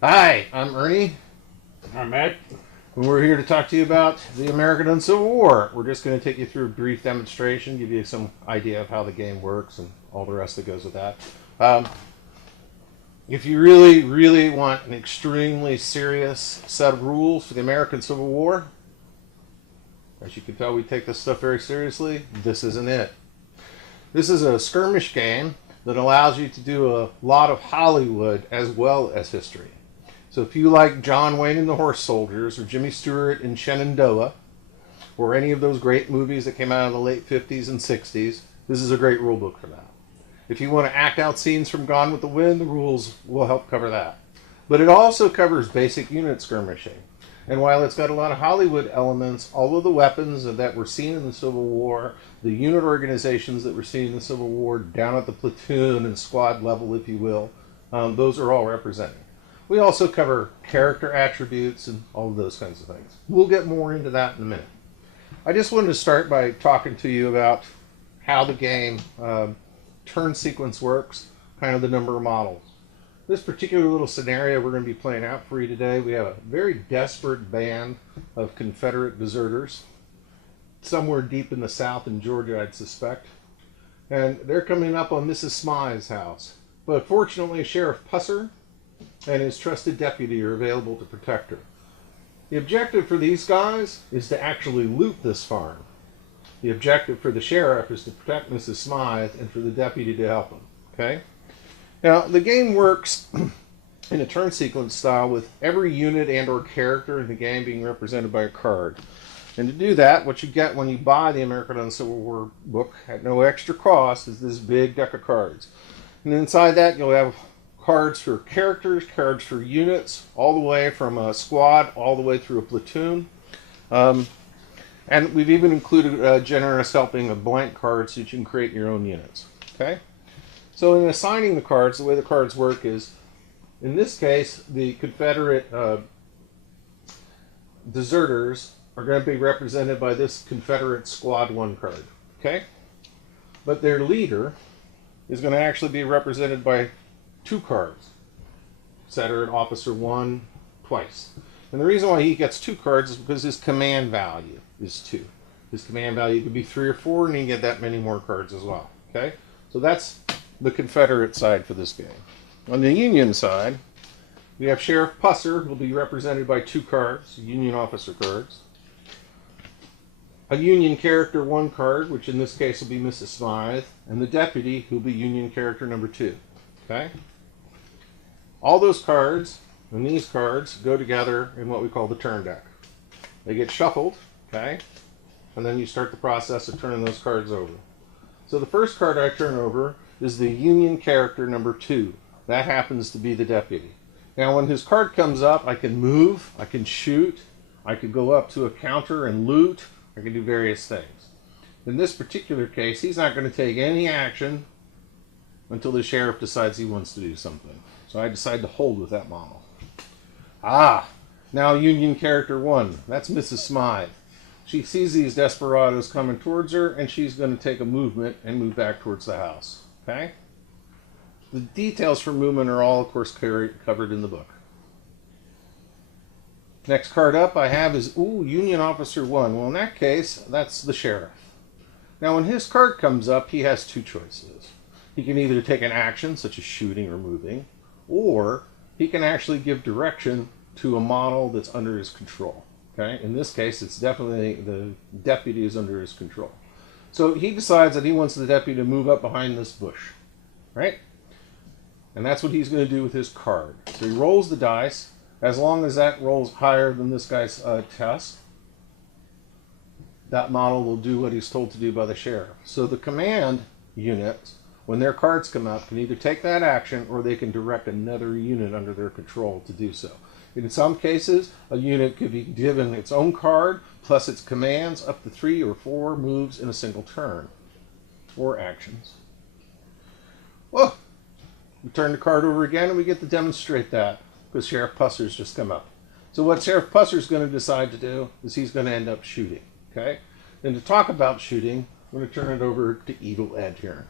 Hi, I'm Ernie, I'm Matt. and we're here to talk to you about the American Uncivil War. We're just going to take you through a brief demonstration, give you some idea of how the game works and all the rest that goes with that. Um, if you really want an extremely serious set of rules for the American Civil War, as you can tell, we take this stuff very seriously. This isn't it. This is a skirmish game that allows you to do a lot of Hollywood as well as history. So if you like John Wayne and the Horse Soldiers or Jimmy Stewart in Shenandoah or any of those great movies that came out in the late 50s and 60s, this is a great rule book for that. If you want to act out scenes from Gone with the Wind, the rules will help cover that. But it also covers basic unit skirmishing. And while it's got a lot of Hollywood elements, all of the weapons that were seen in the Civil War, the unit organizations that were seen in the Civil War, down at the platoon and squad level, if you will, those are all represented. We also cover character attributes and all of those kinds of things. We'll get more into that in a minute. I just wanted to start by talking to you about how the game turn sequence works, kind of the number of models. This particular little scenario we're going to be playing out for you today, we have a very desperate band of Confederate deserters, somewhere deep in the South in Georgia, I'd suspect. And they're coming up on Mrs. Smythe's house. But fortunately, Sheriff Pusser and his trusted deputy are available to protect her. The objective for these guys is to actually loot this farm. The objective for the sheriff is to protect Mrs. Smythe and for the deputy to help him. Okay? Now, the game works in a turn sequence style with every unit and or character in the game being represented by a card. And to do that, what you get when you buy the American Uncivil War book at no extra cost is this big deck of cards. And inside that, you'll have cards for characters, cards for units, all the way from a squad all the way through a platoon. And we've even included a generous helping of blank cards so that you can create your own units. Okay? So in assigning the cards, the way the cards work is, in this case, the Confederate deserters are going to be represented by this Confederate Squad 1 card. Okay? But their leader is going to actually be represented by 2 cards. Set her at Officer 1 twice. And the reason why he gets 2 cards is because his command value is 2. His command value could be 3 or 4, and he can get that many more cards as well. Okay? So that's the Confederate side for this game. On the Union side, we have Sheriff Pusser, who will be represented by 2 cards, Union officer cards. A Union character 1 card, which in this case will be Mrs. Smythe, and the deputy, who will be Union character number 2. Okay? All those cards and these cards go together in what we call the turn deck. They get shuffled, okay? And then you start the process of turning those cards over. So the first card I turn over is the Union character number 2. That happens to be the deputy. Now when his card comes up, I can move, I can shoot, I could go up to a counter and loot, I can do various things. In this particular case, he's not going to take any action until the sheriff decides he wants to do something. So I decide to hold with that model. Now Union character 1. That's Mrs. Smythe. She sees these desperados coming towards her, and she's going to take a movement and move back towards the house. Okay? The details for movement are all, of course, covered in the book. Next card up I have is, Union Officer 1. Well, in that case, that's the sheriff. Now, when his card comes up, he has 2 choices. He can either take an action, such as shooting or moving, or he can actually give direction to a model that's under his control. Okay? In this case, it's definitely the deputy is under his control. So he decides that he wants the deputy to move up behind this bush. Right? And that's what he's going to do with his card. So he rolls the dice. As long as that rolls higher than this guy's test, that model will do what he's told to do by the sheriff. So the command units, when their cards come up, can either take that action or they can direct another unit under their control to do so. In some cases, a unit could be given its own card plus its commands up to 3 or 4 moves in a single turn, or actions. Well, we turn the card over again and we get to demonstrate that because Sheriff Pusser's just come up. So what Sheriff Pusser's going to decide to do is he's going to end up shooting. Okay? And to talk about shooting, I'm going to turn it over to Evil Ed here.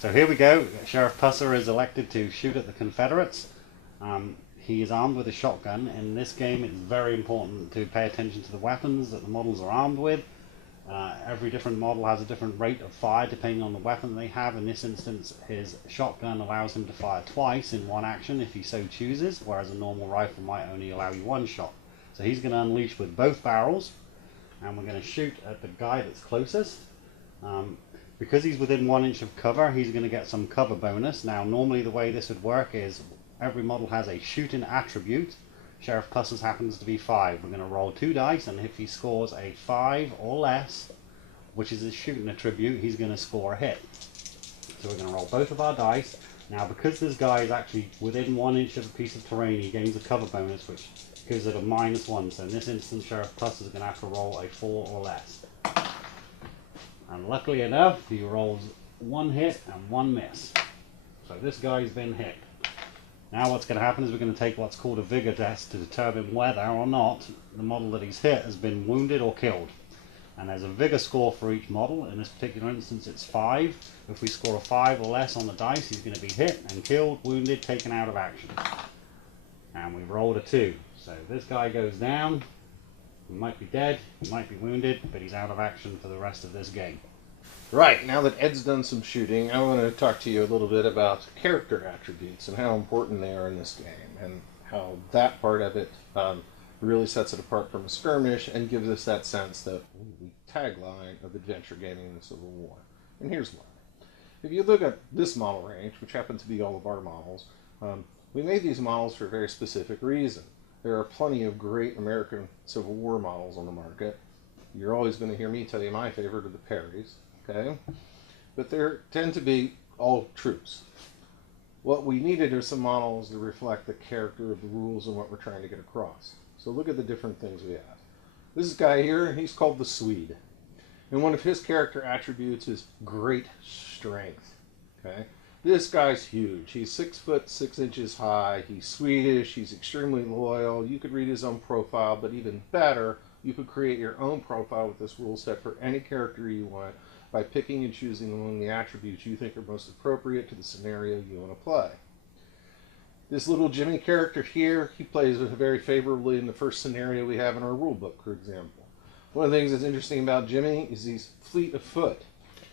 So here we go. Sheriff Pusser is elected to shoot at the Confederates. He is armed with a shotgun. In this game, it's very important to pay attention to the weapons that the models are armed with. Every different model has a different rate of fire depending on the weapon they have. In this instance, his shotgun allows him to fire twice in one action if he so chooses, whereas a normal rifle might only allow you one shot. So he's going to unleash with both barrels, and we're going to shoot at the guy that's closest. Because he's within 1 inch of cover, he's going to get some cover bonus. Now, normally the way this would work is every model has a shooting attribute. Sheriff Pusser's happens to be 5. We're going to roll 2 dice, and if he scores a 5 or less, which is his shooting attribute, he's going to score a hit. So we're going to roll both of our dice. Now, because this guy is actually within 1 inch of a piece of terrain, he gains a cover bonus, which gives it a -1. So in this instance, Sheriff Pusser is going to have to roll a 4 or less. And luckily enough, he rolls 1 hit and 1 miss. So this guy's been hit. Now what's going to happen is we're going to take what's called a vigor test to determine whether or not the model that he's hit has been wounded or killed. And there's a vigor score for each model. In this particular instance, it's 5. If we score a 5 or less on the dice, he's going to be hit and killed, wounded, taken out of action. And we rolled a 2. So this guy goes down. He might be dead, he might be wounded, but he's out of action for the rest of this game. Right, now that Ed's done some shooting, I want to talk to you a little bit about character attributes and how important they are in this game, and how that part of it really sets it apart from a skirmish and gives us that sense that the tagline of adventure gaming in the Civil War. And here's why. If you look at this model range, which happens to be all of our models, we made these models for a very specific reason. There are plenty of great American Civil War models on the market. You're always going to hear me tell you my favorite are the Perrys, okay? But they tend to be all troops. What we needed are some models to reflect the character of the rules and what we're trying to get across. So look at the different things we have. This guy here, he's called the Swede. And one of his character attributes is great strength, okay? This guy's huge. He's 6 foot 6 inches high. He's Swedish. He's extremely loyal. You could read his own profile, but even better, you could create your own profile with this rule set for any character you want by picking and choosing among the attributes you think are most appropriate to the scenario you want to play. This little Jimmy character here, he plays very favorably in the first scenario we have in our rule book, for example. One of the things that's interesting about Jimmy is he's fleet of foot.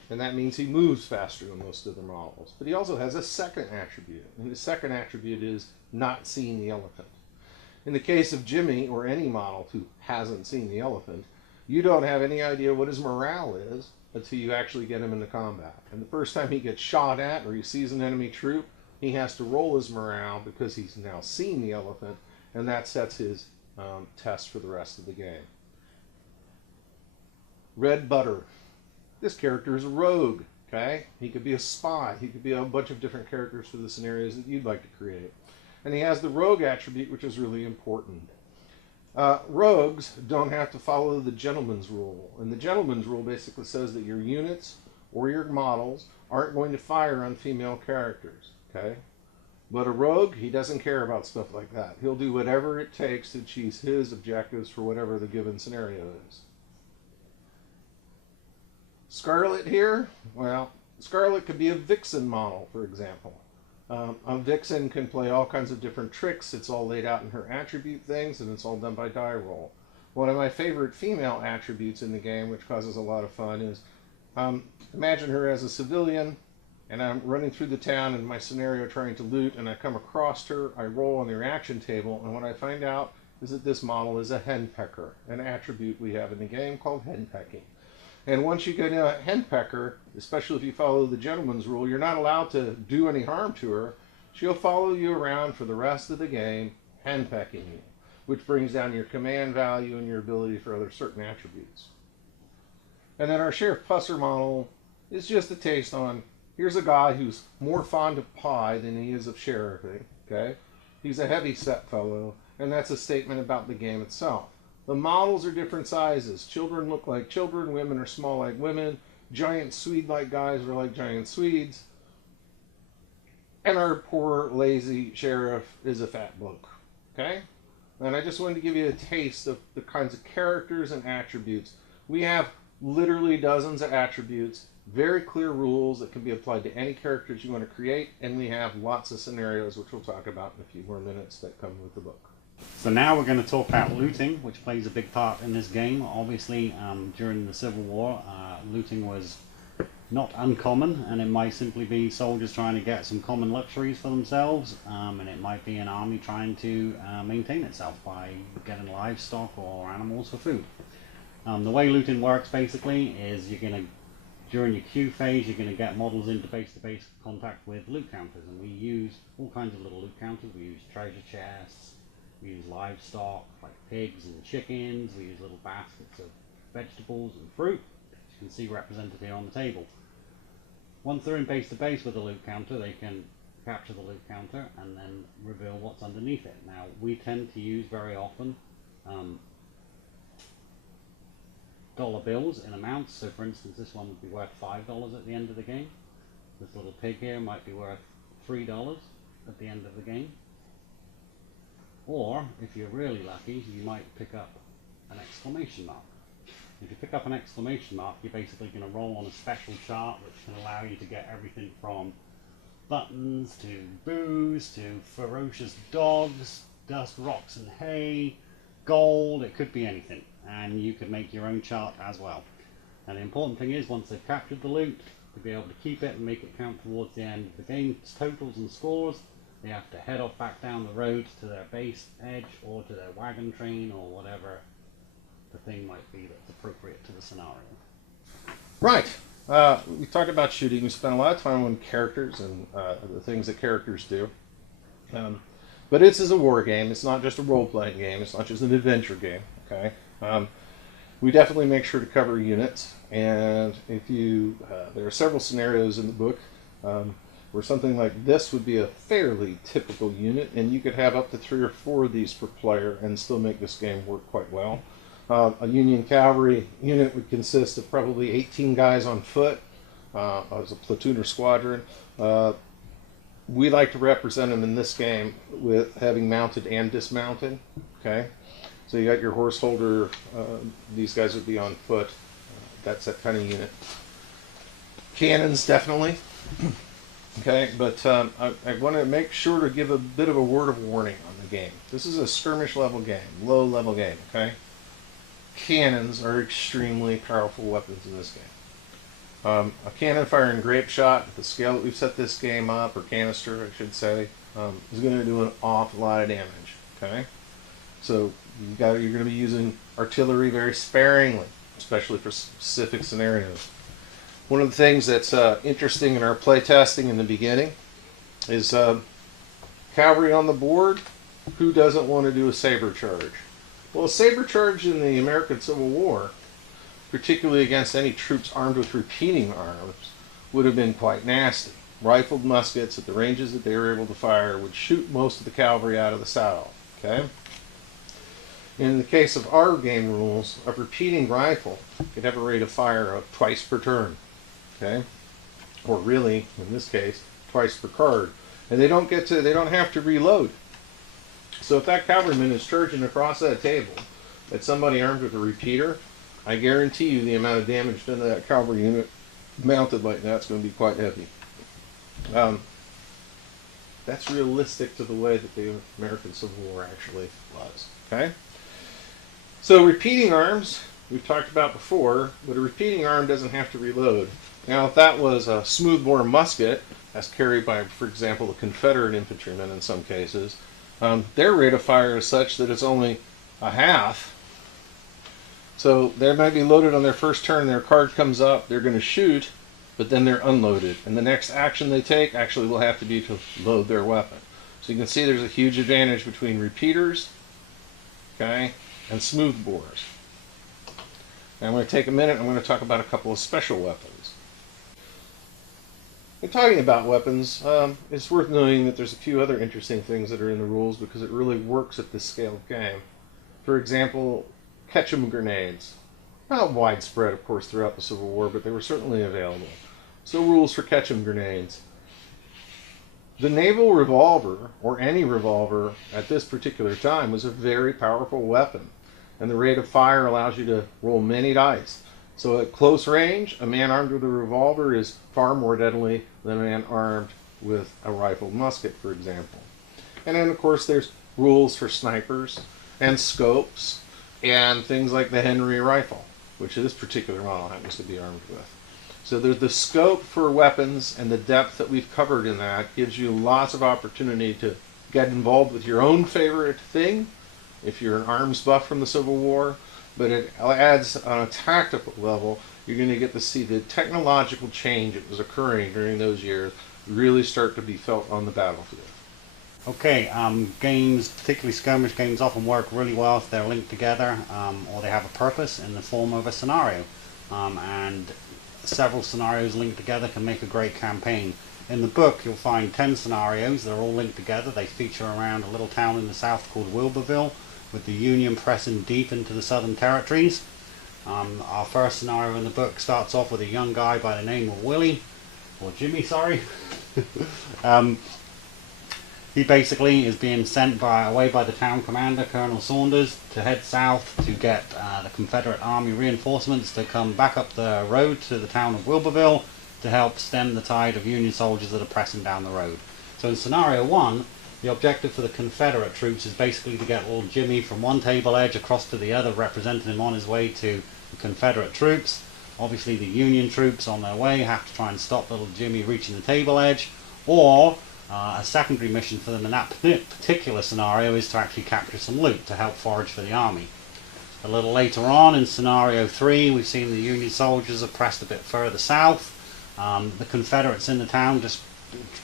And that means he moves faster than most other models. But he also has a second attribute. And the second attribute is not seeing the elephant. In the case of Jimmy, or any model who hasn't seen the elephant, you don't have any idea what his morale is until you actually get him into combat. And the first time he gets shot at or he sees an enemy troop, he has to roll his morale because he's now seen the elephant, and that sets his test for the rest of the game. Red Butter. This character is a rogue, okay? He could be a spy. He could be a bunch of different characters for the scenarios that you'd like to create. And he has the rogue attribute, which is really important. Rogues don't have to follow the gentleman's rule. And the gentleman's rule basically says that your units or your models aren't going to fire on female characters, okay? But a rogue, he doesn't care about stuff like that. He'll do whatever it takes to achieve his objectives for whatever the given scenario is. Scarlet here, well, Scarlet could be a vixen model, for example. A vixen can play all kinds of different tricks. It's all laid out in her attribute things, and it's all done by die roll. One of my favorite female attributes in the game, which causes a lot of fun, is imagine her as a civilian, and I'm running through the town in my scenario trying to loot, and I come across her, I roll on the reaction table, and what I find out is that this model is a henpecker, an attribute we have in the game called henpecking. And once you get a henpecker, especially if you follow the gentleman's rule, you're not allowed to do any harm to her. She'll follow you around for the rest of the game, henpecking you, which brings down your command value and your ability for other certain attributes. And then our Sheriff Pusser model is just a taste on, here's a guy who's more fond of pie than he is of sheriffing, okay? He's a heavy-set fellow, and that's a statement about the game itself. The models are different sizes. Children look like children, women are small like women, giant Swede-like guys are like giant Swedes, and our poor, lazy sheriff is a fat bloke, okay? And I just wanted to give you a taste of the kinds of characters and attributes. We have literally dozens of attributes, Very clear rules that can be applied to any characters you want to create, and we have lots of scenarios, which we'll talk about in a few more minutes, that come with the book. So now we're going to talk about looting, which plays a big part in this game. Obviously, during the Civil War, looting was not uncommon, and it might simply be soldiers trying to get some common luxuries for themselves, and it might be an army trying to maintain itself by getting livestock or animals for food. The way looting works basically is you're going to, during your queue phase, you're going to get models into face-to-face contact with loot counters, and we use all kinds of little loot counters. We use treasure chests, we use livestock like pigs and chickens, we use little baskets of vegetables and fruit, as you can see represented here on the table. Once they're in face-to-face with the loot counter, they can capture the loot counter and then reveal what's underneath it. Now, we tend to use very often dollar bills in amounts. So for instance, this one would be worth $5 at the end of the game. This little pig here might be worth $3 at the end of the game. Or, if you're really lucky, you might pick up an exclamation mark. If you pick up an exclamation mark, you're basically going to roll on a special chart which can allow you to get everything from buttons to booze to ferocious dogs, dust, rocks and hay, gold. It could be anything, and you could make your own chart as well. And the important thing is, once they've captured the loot, to be able to keep it and make it count towards the end of the game's totals and scores, they have to head off back down the road to their base edge or to their wagon train or whatever the thing might be that's appropriate to the scenario. Right. We talked about shooting. We spent a lot of time on characters and the things that characters do. But it's a war game. It's not just a role-playing game. It's not just an adventure game. Okay. We definitely make sure to cover units. And if you, there are several scenarios in the book where something like this would be a fairly typical unit, and you could have up to 3 or 4 of these per player and still make this game work quite well. A Union cavalry unit would consist of probably 18 guys on foot as a platoon or squadron. We like to represent them in this game with having mounted and dismounted. Okay, so you got your horse holder. These guys would be on foot. That's that kind of unit. Cannons, definitely. Okay, but I want to make sure to give a bit of a word of warning on the game. This is a skirmish level game, low level game. Okay. Cannons are extremely powerful weapons in this game. A cannon firing grape shot at the scale that we've set this game up, or canister I should say, is going to do an awful lot of damage. Okay, so you're going to be using artillery very sparingly, especially for specific scenarios. One of the things that's interesting in our play testing in the beginning is cavalry on the board. Who doesn't want to do a saber charge? Well, a saber charge in the American Civil War, particularly against any troops armed with repeating arms, would have been quite nasty. Rifled muskets at the ranges that they were able to fire would shoot most of the cavalry out of the saddle. Okay? In the case of our game rules, a repeating rifle could have a rate of fire of twice per turn. Okay? Or really, in this case, twice per card. And they don't have to reload. So if that cavalryman is charging across that table at somebody armed with a repeater, I guarantee you the amount of damage done to that cavalry unit mounted like that is going to be quite heavy. That's realistic to the way that the American Civil War actually was. Okay? So repeating arms, we've talked about before, but a repeating arm doesn't have to reload. Now if that was a smoothbore musket, as carried by, for example, the Confederate infantrymen in some cases, their rate of fire is such that it's only a half. So they might be loaded on their first turn, their card comes up, they're going to shoot, but then they're unloaded. And the next action they take actually will have to be to load their weapon. So you can see there's a huge advantage between repeaters, okay, and smoothbores. Now I'm going to take a minute, I'm going to talk about a couple of special weapons. In talking about weapons, it's worth noting that there's a few other interesting things that are in the rules because it really works at this scale of game. For example, Ketchum grenades. Not widespread, of course, throughout the Civil War, but they were certainly available. So rules for Ketchum grenades. The naval revolver, or any revolver at this particular time, was a very powerful weapon. And the rate of fire allows you to roll many dice. So at close range, a man armed with a revolver is far more deadly than a man armed with a rifled musket, for example. And then, of course, there's rules for snipers and scopes and things like the Henry rifle, which this particular model happens to be armed with. So there's the scope for weapons, and the depth that we've covered in that gives you lots of opportunity to get involved with your own favorite thing, if you're an arms buff from the Civil War. But it adds, on a tactical level, you're going to get to see the technological change that was occurring during those years really start to be felt on the battlefield. Okay, games, particularly skirmish games, often work really well if they're linked together, or they have a purpose in the form of a scenario. And several scenarios linked together can make a great campaign. In the book, you'll find 10 scenarios. They're all linked together. They feature around a little town in the south called Wilburville, with the Union pressing deep into the southern territories. Our first scenario in the book starts off with a young guy by the name of Willie, or Jimmy, sorry. He basically is being sent away by the town commander, Colonel Saunders, to head south to get the Confederate Army reinforcements to come back up the road to the town of Wilburville to help stem the tide of Union soldiers that are pressing down the road. So in scenario 1, the objective for the Confederate troops is basically to get little Jimmy from one table edge across to the other, representing him on his way to the Confederate troops. Obviously the Union troops on their way have to try and stop little Jimmy reaching the table edge, or a secondary mission for them in that particular scenario is to actually capture some loot to help forage for the army. A little later on in scenario 3, we've seen the Union soldiers have pressed a bit further south. The Confederates in the town just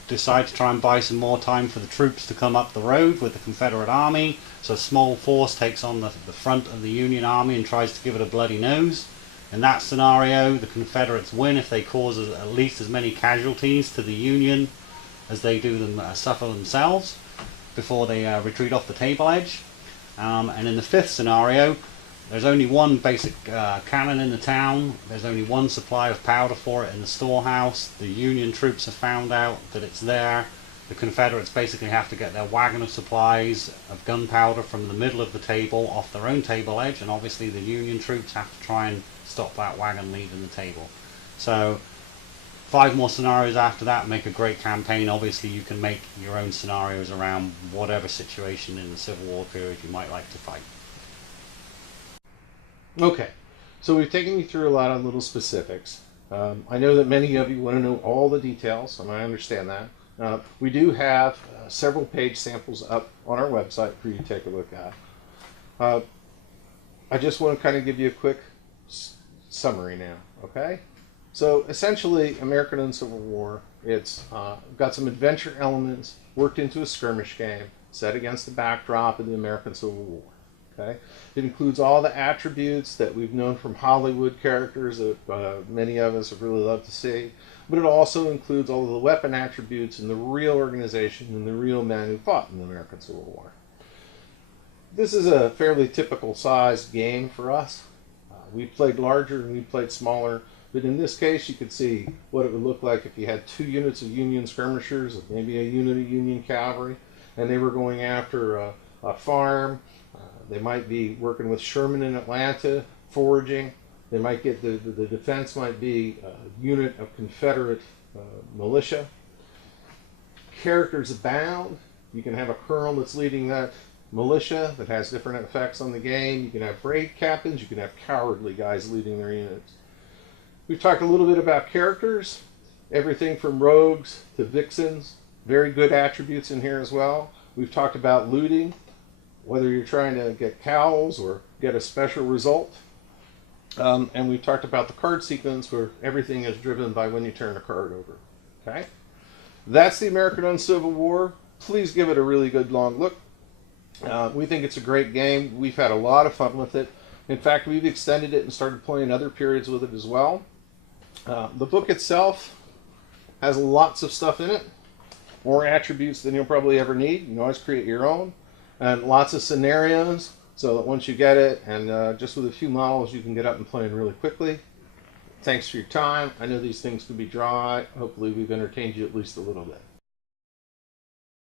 decide to try and buy some more time for the troops to come up the road with the Confederate army. So a small force takes on the front of the Union army and tries to give it a bloody nose. In that scenario, the Confederates win if they cause at least as many casualties to the Union as they do them suffer themselves before they retreat off the table edge. And in the fifth scenario, there's only one basic cannon in the town. There's only one supply of powder for it in the storehouse. The Union troops have found out that it's there. The Confederates basically have to get their wagon of supplies of gunpowder from the middle of the table off their own table edge, and obviously the Union troops have to try and stop that wagon leaving the table. So 5 more scenarios after that make a great campaign. Obviously you can make your own scenarios around whatever situation in the Civil War period you might like to fight. Okay, so we've taken you through a lot of little specifics. I know that many of you want to know all the details, and I understand that. We do have several page samples up on our website for you to take a look at. I just want to kind of give you a quick summary now, okay? So essentially, American Uncivil War, it's got some adventure elements worked into a skirmish game set against the backdrop of the American Civil War. Okay? It includes all the attributes that we've known from Hollywood characters that many of us have really loved to see, but it also includes all of the weapon attributes and the real organization and the real men who fought in the American Civil War. This is a fairly typical sized game for us. We played larger and we played smaller, but in this case you could see what it would look like if you had 2 units of Union skirmishers, maybe a unit of Union cavalry, and they were going after a farm. They might be working with Sherman in Atlanta, foraging. They might get the defense might be a unit of Confederate militia. Characters abound. You can have a colonel that's leading that militia that has different effects on the game. You can have brave captains. You can have cowardly guys leading their units. We've talked a little bit about characters. Everything from rogues to vixens. Very good attributes in here as well. We've talked about looting, whether you're trying to get cows or get a special result. And we've talked about the card sequence where everything is driven by when you turn a card over. Okay? That's the American Uncivil War. Please give it a really good long look. We think it's a great game. We've had a lot of fun with it. In fact, we've extended it and started playing other periods with it as well. The book itself has lots of stuff in it. More attributes than you'll probably ever need. You can always create your own. And lots of scenarios, so that once you get it, and just with a few models, you can get up and playing really quickly. Thanks for your time. I know these things can be dry. Hopefully we've entertained you at least a little bit.